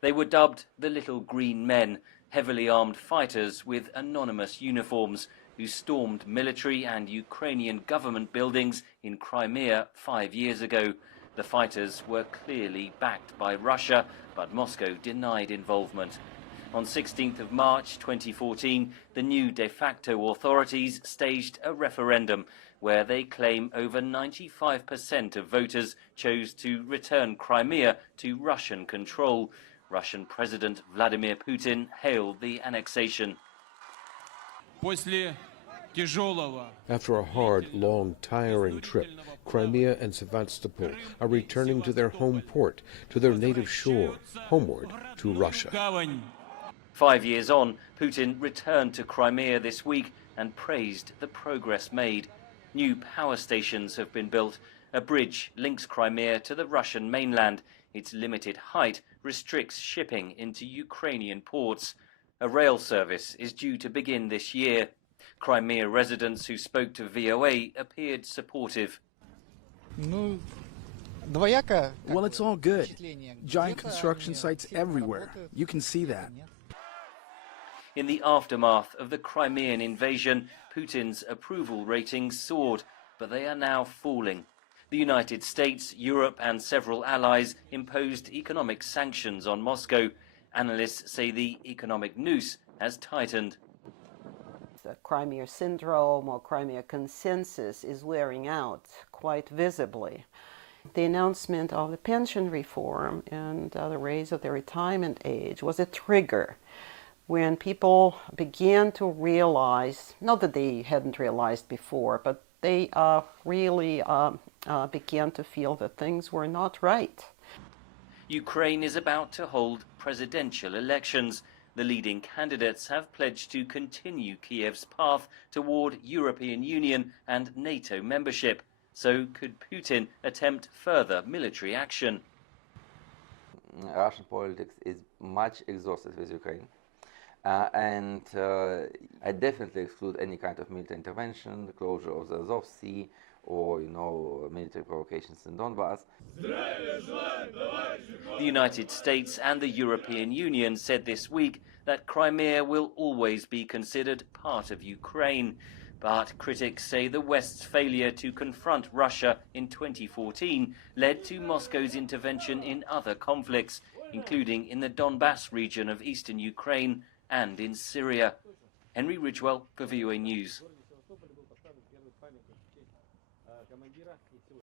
They were dubbed the Little Green Men, heavily armed fighters with anonymous uniforms who stormed military and Ukrainian government buildings in Crimea 5 years ago. The fighters were clearly backed by Russia, but Moscow denied involvement. On 16th of March 2014, the new de facto authorities staged a referendum where they claim over 95% of voters chose to return Crimea to Russian control. Russian President Vladimir Putin hailed the annexation. After a hard, long, tiring trip, Crimea and Sevastopol are returning to their home port, to their native shore, homeward to Russia. 5 years on, Putin returned to Crimea this week and praised the progress made. New power stations have been built. A bridge links Crimea to the Russian mainland. Its limited height restricts shipping into Ukrainian ports. A rail service is due to begin this year. Crimea residents who spoke to VOA appeared supportive. Well, it's all good. Giant construction sites everywhere. You can see that. In the aftermath of the Crimean invasion, Putin's approval ratings soared, but they are now falling. The United States, Europe and several allies imposed economic sanctions on Moscow. Analysts say the economic noose has tightened. The Crimea syndrome or Crimea consensus is wearing out quite visibly. The announcement of the pension reform and the raise of the retirement age was a trigger when people began to realize, not that they hadn't realized before, but they really began to feel that things were not right. Ukraine is about to hold presidential elections. The leading candidates have pledged to continue Kiev's path toward European Union and NATO membership. So could Putin attempt further military action? Russian politics is much exhausted with Ukraine. And I definitely exclude any kind of military intervention, the closure of the Azov Sea, or, military provocations in Donbass. The United States and the European Union said this week that Crimea will always be considered part of Ukraine. But critics say the West's failure to confront Russia in 2014 led to Moscow's intervention in other conflicts, including in the Donbass region of eastern Ukraine and in Syria. Henry Ridgewell for VOA News.